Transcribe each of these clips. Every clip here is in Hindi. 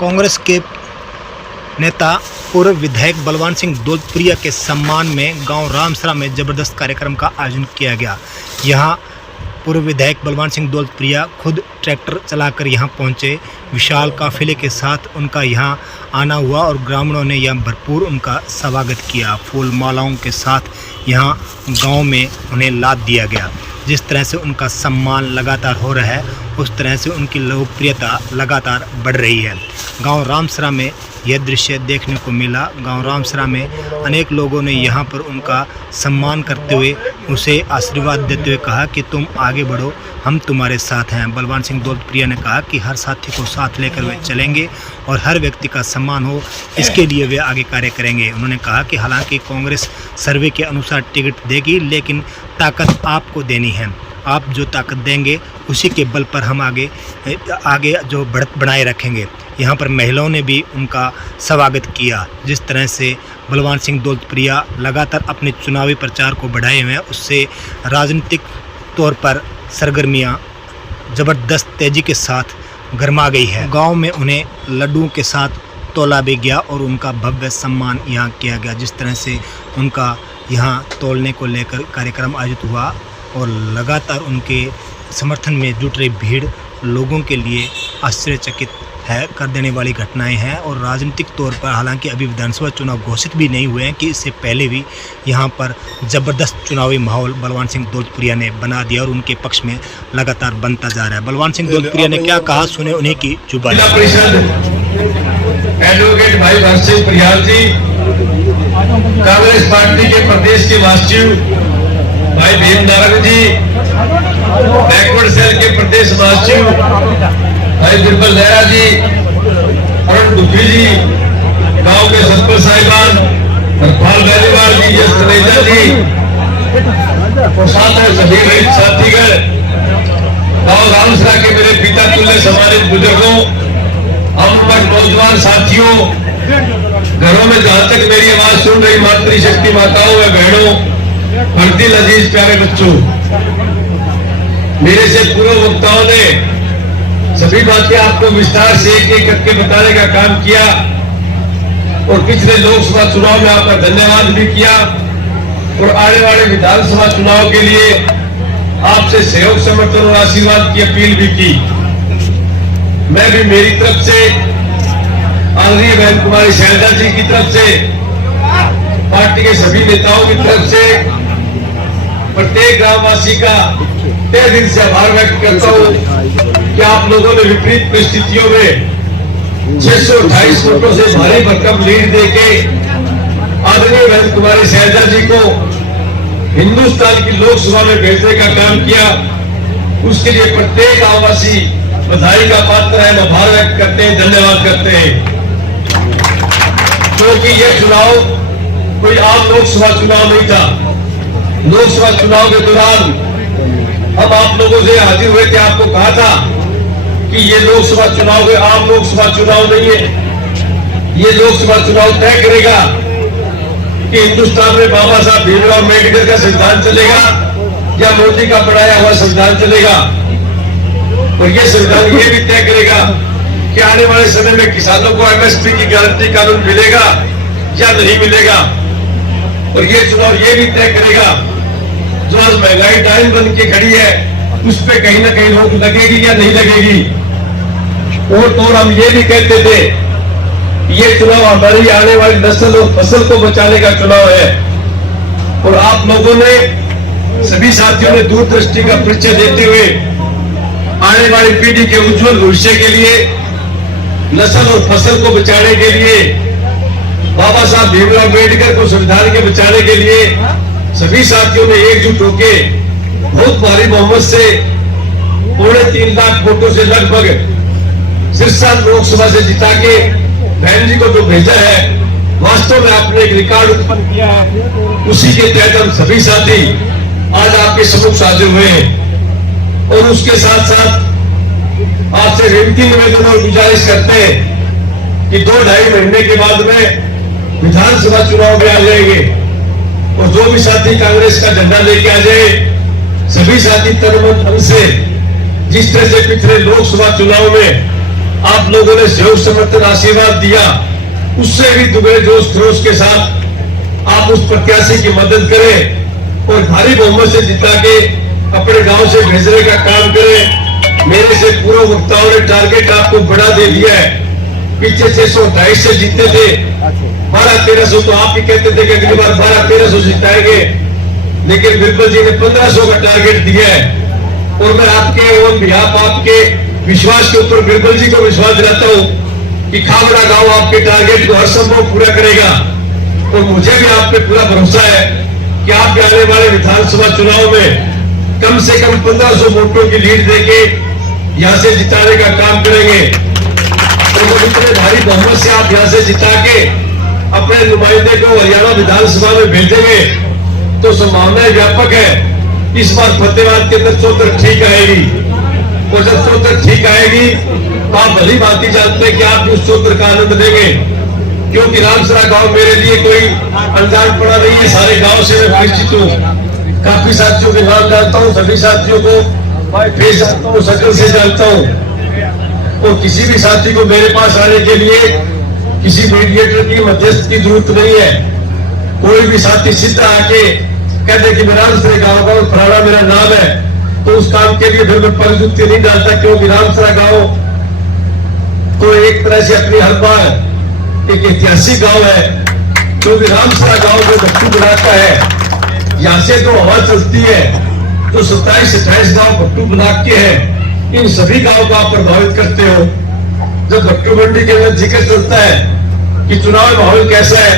कांग्रेस के नेता पूर्व विधायक बलवान सिंह दौलतप्रिया के सम्मान में गांव रामसरा में जबरदस्त कार्यक्रम का आयोजन किया गया। यहां पूर्व विधायक बलवान सिंह दौलतप्रिया खुद ट्रैक्टर चलाकर यहां पहुंचे। विशाल काफिले के साथ उनका यहां आना हुआ और ग्रामीणों ने यहां भरपूर उनका स्वागत किया। फूल मालाओं के साथ यहां गांव में उन्हें लाद दिया गया। जिस तरह से उनका सम्मान लगातार हो रहा है, उस तरह से उनकी लोकप्रियता लगातार बढ़ रही है। गांव रामसरा में यह दृश्य देखने को मिला। गांव रामसरा में अनेक लोगों ने यहां पर उनका सम्मान करते हुए उसे आशीर्वाद देते हुए कहा कि तुम आगे बढ़ो, हम तुम्हारे साथ हैं। बलवान सिंह दौलतप्रिया ने कहा कि हर साथी को साथ लेकर वे चलेंगे और हर व्यक्ति का सम्मान हो, इसके लिए वे आगे कार्य करेंगे। उन्होंने कहा कि हालांकि कांग्रेस सर्वे के अनुसार टिकट देगी, लेकिन ताकत आपको देनी है। आप जो ताकत देंगे उसी के बल पर हम आगे जो बढ़त बनाए रखेंगे। यहाँ पर महिलाओं ने भी उनका स्वागत किया। जिस तरह से बलवान सिंह दौलतप्रिया लगातार अपने चुनावी प्रचार को बढ़ाए हुए हैं, उससे राजनीतिक तौर पर सरगर्मियाँ ज़बरदस्त तेज़ी के साथ गरमा गई है। गांव में उन्हें लड्डुओं के साथ तोला भी गया और उनका भव्य सम्मान यहाँ किया गया। जिस तरह से उनका यहाँ तोलने को लेकर कार्यक्रम आयोजित हुआ और लगातार उनके समर्थन में जुट रही भीड़ लोगों के लिए आश्चर्यचकित है, कर देने वाली घटनाएं हैं। और राजनीतिक तौर पर हालांकि अभी विधानसभा चुनाव घोषित भी नहीं हुए हैं कि इससे पहले भी यहाँ पर ज़बरदस्त चुनावी माहौल बलवान सिंह दौलतप्रिया ने बना दिया और उनके पक्ष में लगातार बनता जा रहा है। बलवान सिंह दौलतप्रिया ने क्या कहा, सुने उन्हीं की जुबानी। एडवोकेट भाई भरत सिंह परिहार जी, कांग्रेस पार्टी के प्रदेश के महासचिव भाई भीम नारायण जी, बैकवर्ड सेल के प्रदेश महासचिव भाई बिरबल लहरा जी, अरुण दुखी जी, गांव के सरपंच साहिबान हरपाल बेनीवाल जी, यश तनेजा जी और साथ में सभी साथीगण, गांव रामसरा के मेरे पिता तुल्य सम्मानित बुजुर्गों, हम नौजवान साथियों, घरों में जहां तक मेरी आवाज सुन रही मातृशक्ति माताओं व बहनों, भरती अजीज प्यारे बच्चों, मेरे से पूर्व वक्ताओं ने सभी बातें आपको विस्तार से एक एक करके बताने का काम किया और पिछले लोकसभा चुनाव में आपका धन्यवाद भी किया और आने वाले विधानसभा चुनाव के लिए आपसे सहयोग समर्थन और आशीर्वाद की अपील भी की। मैं भी मेरी तरफ से, आदरणीय बहन कुमारी शैलजा जी की तरफ से, पार्टी के सभी नेताओं की तरफ से प्रत्येक ग्रामवासी का तहे दिल से आभार व्यक्त करता हूं कि आप लोगों ने विपरीत परिस्थितियों में 628 वोटों से भारी भरकम लीड देके आदरणीय बहन कुमारी शैलजा जी को हिंदुस्तान की लोकसभा में भेजने का काम किया। उसके लिए प्रत्येक आवासी बधाई का पात्र है, आभार व्यक्त करते हैं, धन्यवाद करते हैं। क्योंकि यह चुनाव कोई आम लोकसभा चुनाव नहीं था। लोकसभा चुनाव के दौरान हम आप लोगों से हाजिर हुए थे, आपको कहा था कि ये लोकसभा चुनाव कोई आम लोकसभा चुनाव नहीं है। ये लोकसभा चुनाव तय करेगा कि हिंदुस्तान में बाबा साहब भीमराव अम्बेडकर का संविधान चलेगा या मोदी का बनाया हुआ संविधान चलेगा। और ये संविधान ये भी तय करेगा कि आने वाले समय में किसानों को एमएसपी की गारंटी कानून मिलेगा या नहीं मिलेगा। और ये चुनाव ये भी तय करेगा जो आज महंगाई डाइन बन के खड़ी है, उस पर कहीं ना कहीं रोक लगेगी या नहीं लगेगी। और तो हम ये भी कहते थे ये चुनाव हमारी आने वाली नस्ल और फसल को बचाने का चुनाव है। और आप लोगों ने सभी साथियों ने दूरदृष्टि का परिचय देते हुए आने वाली पीढ़ी के उज्जवल भविष्य के लिए, नस्ल और फसल को बचाने के लिए, बाबा साहब भीमराव अम्बेडकर को संविधान के बचाने के लिए सभी साथियों ने एकजुट होकर बहुत भारी बहुमत से 3.25 लाख वोटों से लगभग सिरसा लोकसभा से जिता के बहन जी को जो भेजा है, वास्तव में आपने एक रिकॉर्ड उत्पन्न किया है। उसी के तहत हम सभी साथी आज आपके सम्मुख हाजिर हुए हैं। और उसके साथ साथ आपसे विनती निवेदन और गुजारिश करते हैं कि 2-2.5 महीने के बाद में विधानसभा चुनाव में आ जाएंगे और जो भी साथी कांग्रेस का झंडा लेके आ जाए, सभी साथी तन मन धन से जिस तरह से पिछले लोकसभा चुनाव में आप लोगों ने सहयोग समर्थन आशीर्वाद दिया, उससे भी दुगने जोश खरोश के साथ आप उस प्रत्याशी की मदद करें और भारी बहुमत से जिता के अपने गांव से भेजने का काम करें। मेरे से पूर्व वक्ताओं ने टारगेट आपको बढ़ा दे दिया है। पीछे 628 से जीते थे, 1200-1300 तो आप ही कहते थे कि अगली बार 1200-1300 जिताएंगे, लेकिन बिरबल जी ने 1500 का टारगेट दिया है। और मैं आपके और बिहाफ आपके विश्वास के ऊपर बिरबल जी को विश्वास दिलाता हूं कि खाबड़ा गांव आपके टारगेट को हर संभव पूरा करेगा। और मुझे भी आप पे पूरा भरोसा है कि आप आने वाले विधानसभा चुनाव में कम से कम 1500 वोटों की लीड देके यहां से जिताने का काम करेंगे। तो इतने भारी बहुमत से आप यहां से जिता के अपने नुमाइंदे को हरियाणा विधानसभा में भेजेंगे तो संभावनाएं व्यापक है। इस बार फतेहाबाद के अंदर चौतर ठीक आएगी, और जब चौतर ठीक आएगी तो आप भली भांति जानते हैं कि आप उस चौतर का आनंद लेंगे, क्योंकि रामसरा गांव मेरे लिए कोई अनजान पड़ा नहीं है। सारे गांव से मैं परिचित हूँ, काफी साथियों के नाम जानता हूँ, सभी साथियों को फेस जानता हूँ, शक्ल से जानता हूँ। और किसी भी साथी को मेरे पास आने के लिए किसी मीडिएटर की मध्यस्थ की जरूरत नहीं है। कोई भी साथी सीधा आके कहते कि मैं रामसरा गांव का फलाना मेरा नाम है, तो उस काम के लिए फिर मैं परिजुक्ति नहीं डालता, क्योंकि रामसरा गांव तो एक तरह से अपनी हर बार एक ऐतिहासिक गांव है, क्योंकि रामसरा गांव जो भट्टू बनाता है, यहाँ से जो हवा चलती है तो 27-28 गांव भट्टू बना के हैं, इन सभी गांव को आप प्रभावित करते हो। जब भट्टू मंडी के अंदर जिक्र चलता है कि चुनाव माहौल कैसा है,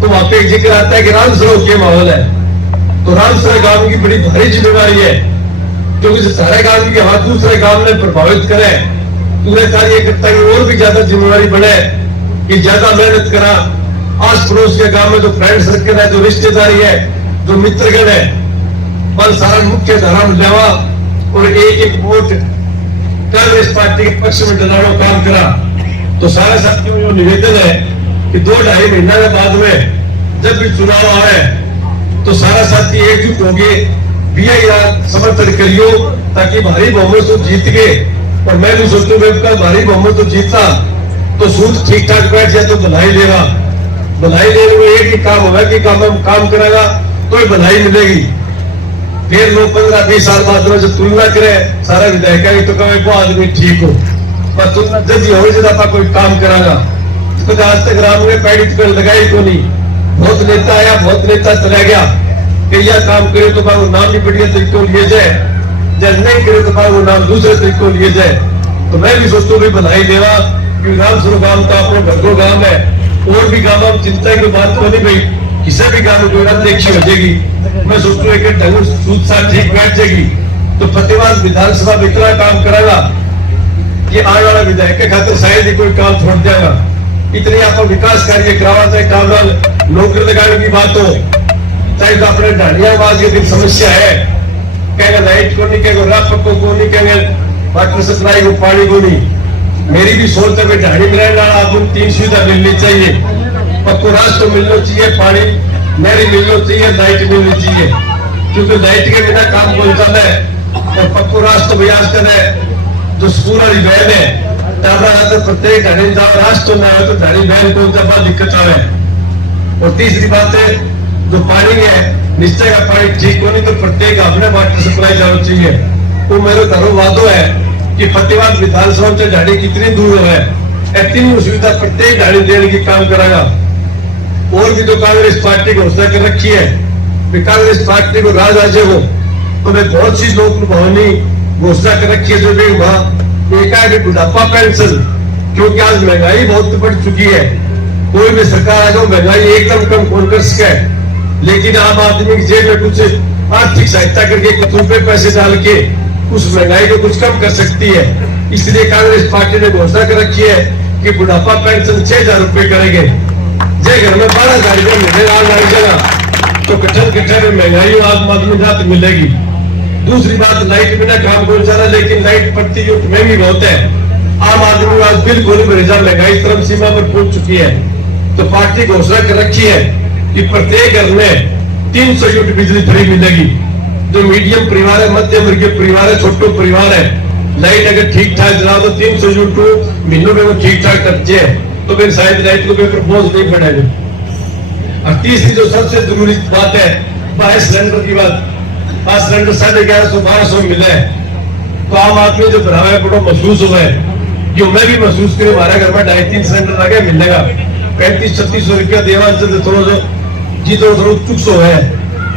तो वहां पे एक जिक्र आता है कि रामसरा के माहौल है। तो रामसरा गांव की बड़ी भारी जिम्मेवारी है, क्योंकि सारे गांव की हवा दूसरे गांव में प्रभावित करे, पूरे कार्यकर्ता की और भी ज्यादा जिम्मेवारी बढ़े कि ज्यादा मेहनत करा। आस पड़ोस के गांव में जो फ्रेंड सर्कल है, जो रिश्तेदारी है, जो मित्रगण है, पर सारा मुख्य धारा में लेवा और एक वोट कांग्रेस पार्टी के पक्ष में डलाना काम करा। तो सारे साथियों को निवेदन है कि 2-2.5 महीना के बाद में जब भी चुनाव आए तो सारा साथी एकजुट होंगे, समर्थन करियो, ताकि भारी बहुमत तो जीत गए। और मैं भी सोचू भारी बहुमत तो जीता तो सूद ठीक ठाक बैठ जाए तो भलाई लेगा। भलाई लेने में एक ही काम होगा कि काम करेगा तो ही भलाई मिलेगी। फिर लोग 15-20 साल बाद में जब तुलना करें सारा विधायक तो कहे वो आदमी ठीक हो, पर तुलना जब हो जाता कोई काम करागा तो आज तक राम ने पैड़ी तो लगाई को नहीं। बहुत नेता आया, बहुत नेता चला गया कि यह काम करे तो वो नाम भी बढ़िया तरीकों लिए जाए, जब नहीं करे तो वो नाम दूसरे तरीकों लिए जाए। तो मैं भी सोचता हूँ भलाई लेवा कि रामसरा गांव का अपने भगो गांव है, और भी गांव में चिंता की बात को नहीं भाई, किसी भी गांव में कोई देखी हो जाएगी। मैं सोचता हूँ कि ढंग सूद साथ ठीक बैठ जाएगी तो फतेहाबाद विधानसभा में इतना काम करेगा कि आने वाला विधायक के खातिर शायद ही कोई काम छोड़ जाएगा। इतनी आपको विकास कार्य करावा, चाहे काम नौकरी लगाने की बात हो, चाहे तो अपने ढाणियाबाज के दिन समस्या है, कहेंगे लाइट को नहीं, कहेंगे रात पक्को को नहीं, कहेंगे वाटर सप्लाई को, पानी को नहीं। मेरी भी सोच है ढाणी में रहने वाला आपको 3 सुविधा मिलनी चाहिए, पक्को रास्ता मिलना चाहिए, पानी नहरी मिलना चाहिए, लाइट मिलनी चाहिए, क्योंकि लाइट के बिना काम कौन चल है। और पक्को रास्ता प्रयास करे जो स्कूल वाली वैन है, प्रत्येक ढाणी जाओ रास्ता में आए तो ढाणी वैन को ज्यादा दिक्कत आवे। और तीसरी बात है जो पानी है, निश्चय का पानी ठीक होने तो प्रत्येक अपने वाटर सप्लाई जाना चाहिए। तो मेरे घरों वादो है कि फतेहाबाद विधानसभा से ढाणी कितनी दूर है, तीनों सुविधा प्रत्येक ढाणी देने की काम करेगा। और भी जो कांग्रेस पार्टी को घोषणा कर रखी है, कांग्रेस पार्टी को राज आज हो तो मैं बहुत सी लोक भवनी घोषणा कर रखी है, जो भी एक बुढ़ापा पेंशन, क्योंकि आज महंगाई बहुत बढ़ चुकी है। कोई भी सरकार आ जाओ महंगाई एकदम कम कौन कर सके, लेकिन आम आदमी की जेब में कुछ आर्थिक सहायता करके कुछ रुपए पैसे डाल के उस महंगाई को कुछ कम कर सकती है। इसलिए कांग्रेस पार्टी ने घोषणा कर रखी है कि बुढ़ापा पेंशन 6,000 रुपए करेंगे। जे घर में 12,000 रुपए मिलेगा लग जाएगा तो कठन महंगाई आम आदमी रात मिलेगी। दूसरी बात, लाइट बिना काम को चला, लेकिन लाइट प्रति यूनिट महंगी बहुत है। आम आदमी आज बिल्कुल भेजा, महंगाई चरम सीमा पर पहुंच चुकी है। तो पार्टी घोषणा कर रखी है कि प्रत्येक घर में 300 यूनिट बिजली फ्री मिलेगी। जो मीडियम परिवार है, मध्यम वर्गीय परिवार है, छोटो परिवार है, लाइट अगर ठीक ठाक जला दो 300 यूनिट महीनों में वो ठीक ठाक कच्चे है तो फिर शायद लाइट को प्रपोज नहीं बढ़ाएगा। और तीसरी जो सबसे जरूरी बात है वह सिलेंडर की बात। आज सिलेंडर 1150-1200 मिला है तो आम आदमी जो भरा है बड़ा महसूस हुआ है। जो मैं भी महसूस करूँ हमारे घर में 2.5-3 सिलेंडर लगे मिलेगा 3500-3600 रुपया देवा थोड़ा जी थोड़ा चुक सो है।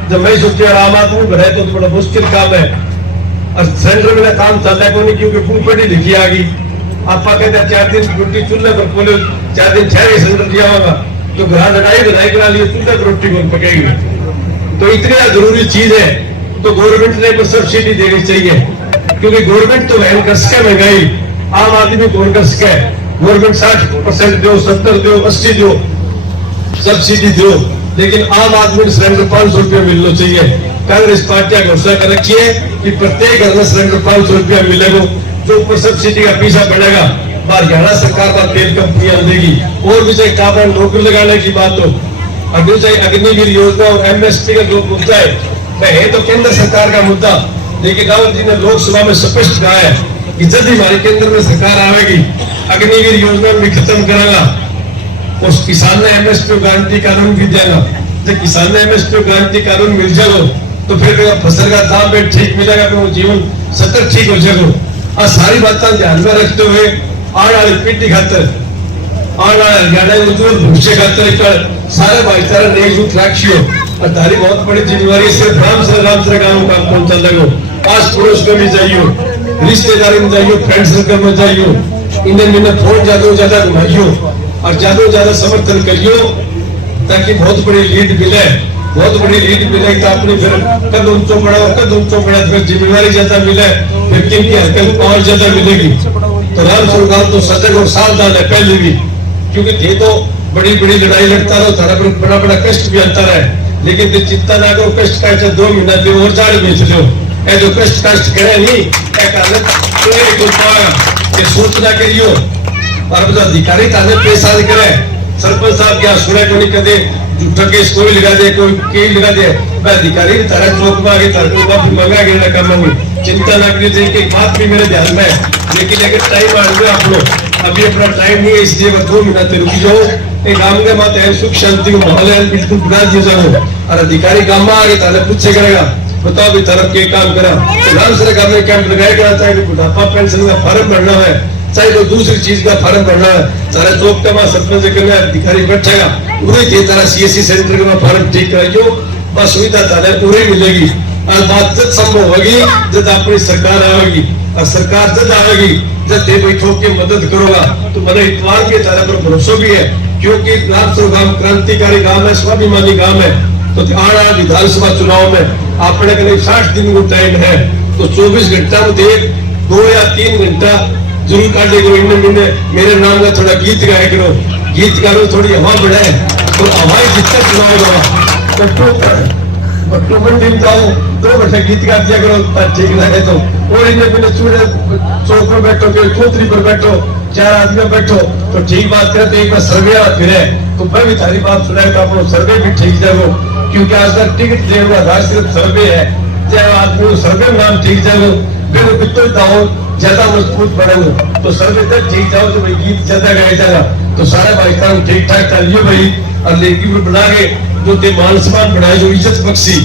जब मैं सोचे आम आदमी भरा तो बड़ा मुश्किल काम है। और सिलेंडर मेरा काम चलता है नहीं क्योंकि खूब पढ़ी लिखी आ गई। आप कहते हैं 4 दिन रोटी चूल्हे पर बोले 4 दिन 6 सिलेंडर दिया होगा तो घर लड़ाई करा लिए चूल्हे पर रोटी कौन पकेगी। तो इतनी जरूरी चीज है तो गवर्नमेंट ने सब्सिडी देनी चाहिए क्योंकि गवर्नमेंट तो वहन कर सके महंगाई, आम आदमी कौन कर सके। गवर्नमेंट 60% दो 70 दो 80 दो सब्सिडी दो लेकिन आम आदमी को सिलेंडर 500 रुपया मिलना चाहिए। कांग्रेस पार्टी घोषणा कर रखी है कि प्रत्येक घर में सिलेंडर 500 रुपया मिलेगा जो ऊपर सब्सिडी का पीछा पड़ेगा बाहर हरियाणा सरकार का तेल कंपनियां देगी। और भी चाहे काबा नौकरी लगाने की बात हो अगर चाहे अग्निवीर योजना और एमएसपी का जो मुद्दा है तो केंद्र सरकार का मुद्दा। लेकिन राहुल जी ने लोकसभा में स्पष्ट कहा है कि जल्द ही हमारे केंद्र में सरकार आएगी अग्निवीर योजना भी खत्म करेगा और किसान ने एमएसपी गारंटी कानून भी देगा। जब किसान ने एमएसपी गारंटी कानून मिल जाएगा तो फिर फसल का दाम भी ठीक मिलेगा तो जीवन सतर ठीक हो जाएगा। और सारी बातें ध्यान में रखते हुए आने वाली पीढ़ी खातर आने वाले हरियाणा उज्जवल भविष्य खातर सारे भाईचारा ने एकजुट रखियो। और तारी बहुत बड़ी जिम्मेवारी सिर्फ राम से गाँव काम पहुंचा लगो पास पड़ोस में भी जाइयो रिश्तेदारी में जाइयो फ्रेंड सर्कल में जाइयो इन्हें फोन ज्यादा घुमाइयो और ज्यादा समर्थन करियो ताकि बहुत बड़ी लीड मिले। बहुत बड़ी लीड मिलेगी तो अपनी फिर कद ऊंचो बढ़ा फिर जिम्मेवारी ज्यादा मिले फिर किन की हरकत और ज्यादा मिलेगी। तो राम सरकार तो सजग और सावधान है पहले भी क्योंकि थे तो बड़ी लड़ाई लड़ता रहो तारा पर बड़ा कष्ट भी आता रहे लेकिन चिंता ना करो कष्ट का 2 महीना पे और जाड़ बेच लो ए जो कष्ट करे नहीं सोच ना करियो। और अधिकारी ताने पैसा करे सरपंच साहब क्या सुने को नहीं कदे झूठा केस कोई लगा दे कोई कई लगा दे अधिकारी तारा चौक में आगे तार को मंगा गया काम चिंता ना करिए चाहिए। एक बात भी मेरे ध्यान में लेकिन अगर टाइम आ गया आप लोग अभी अपना टाइम नहीं है इसलिए 2 मिनट तक रुकी जाओ। एक गांव में माता है सुख शांति को माहौल है बिल्कुल बुरा दिया जाओ और अधिकारी गांव में आगे ताले पूछे करेगा बताओ भी तरफ के काम करा तो ग्राम सरकार में कैंप लगाया चाहे बुढ़ापा पेंशन का फॉर्म भरना है चाहे कोई दूसरी चीज का फॉर्म भरना है सारे चौक का सरपंच करना अधिकारी बैठेगा पूरी तरह सीएससी सेंटर का फॉर्म ठीक कराइयो बस सुविधा ताले पूरी मिलेगी। और बात जब संभव होगी जब अपनी सरकार आएगी और सरकार जब आएगी जब दे बैठो के मदद करोगा तो बड़े इतवार के तारे पर भरोसा भी है क्योंकि रामपुर गांव क्रांतिकारी गांव है स्वाभिमानी गांव है। तो आने वाले विधानसभा चुनाव में अपने करीब 60 दिन को टाइम है तो 24 घंटा में 2 या 3 घंटा जरूर काटे करो। मेरे नाम का थोड़ा गीत गाया करो गीत गाओ थोड़ी हवा बढ़ाए तो हवाई जितना चुनाव दिन जाओ 2 घंटे गीत गा दिया करो ठीक लगे तो। और इन्हें चूड़े चौक पर बैठो खोतरी पर बैठो 4 आदमी बैठो तो ठीक बात करे तो एक बार सर्वे फिरे तो मैं भी थारी बात सुनाएगा अपना सर्वे भी ठीक जाओ क्योंकि आज तक टिकट ले हुआ राष्ट्रीय सर्वे है चाहे आदमी सर्वे में नाम ठीक जाओ बिल बिल्कुल दाओ ज्यादा मजबूत बनेगा तो सर्वे तक ठीक जाओ तो भाई गीत ज्यादा गाया जाएगा तो सारे भाई काम ठीक ठाक चलिए भाई। और लेकिन बना के जो मान सम्मान बढ़ाए जो इज्जत बख्शी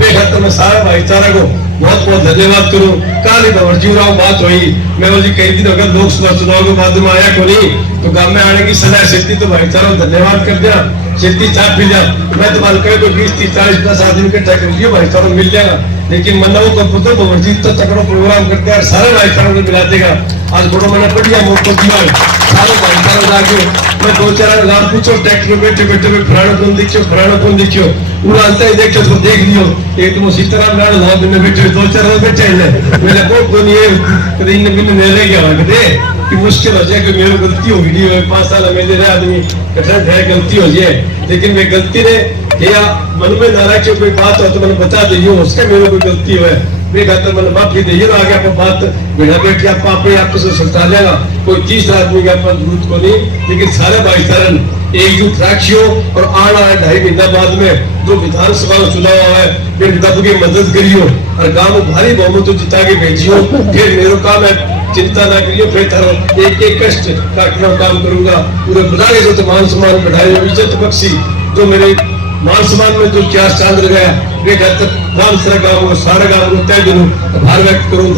बेहतर में सारा भाईचारा को बहुत धन्यवाद करूं। काल ही भंवर राव बात हुई मैं बोली कई दिन अगर लोकसभा चुनाव के बाद में आया को नहीं तो गांव में आने की सलाह शेती तो भाईचारा धन्यवाद कर दिया शेती चाप पी लिया मैं तो मान कहे तो 20-30-40-50 आदमी इकट्ठा कर लिया भाईचारा मिल जाएगा। लेकिन मनाओ का पुत्र भंवर जी तो तकड़ा प्रोग्राम करते हैं सारे भाईचारा को मिला देगा। आज बड़ो मैंने बढ़िया मौका दिया सारे भाईचारा लाके मैं 2-4 हजार पूछो ट्रैक्टर में बैठे फलाना कौन दिखियो पूरा अंत ही देखो तो देख लियो एक तो सीताराम लाल लाभ में बैठे 2-4 हजार बैठे मेरे को नहीं है कभी इन बिन ले ले गया कदे कि मुश्किल हो जाए कि मेरी गलती होगी नहीं 5 साल मेरे रहे आदमी कठिन है गलती हो जाए लेकिन मैं गलती ने या मन में ना रखे कोई बात हो तो मैंने बता दियो उसका मेरे कोई गलती हो मैं कहता मैंने माफी दे आगे आपको बात बिना बैठ के आप आपस में सुलझा लेगा कोई 30 आदमी का जरूरत को नहीं लेकिन सारे भाईचारा एकजुट रखियो और आना है 2.5 महीना बाद में जो विधानसभा का चुनाव है फिर दब के मदद करियो और गांव में भारी बहुमत तो जिता के भेजियो। फिर मेरे काम है चिंता ना करियो, फिर तारो एक एक कष्ट काटना काम करूंगा। पूरे बुला के जो मान सम्मान बढ़ाए, इज्जत बख्शी, जो मेरे मान सम्मान में जो 4 चांद लगाया वे रामसरा गाँव सारा गाँव तय दिनों आभार व्यक्त करूँ।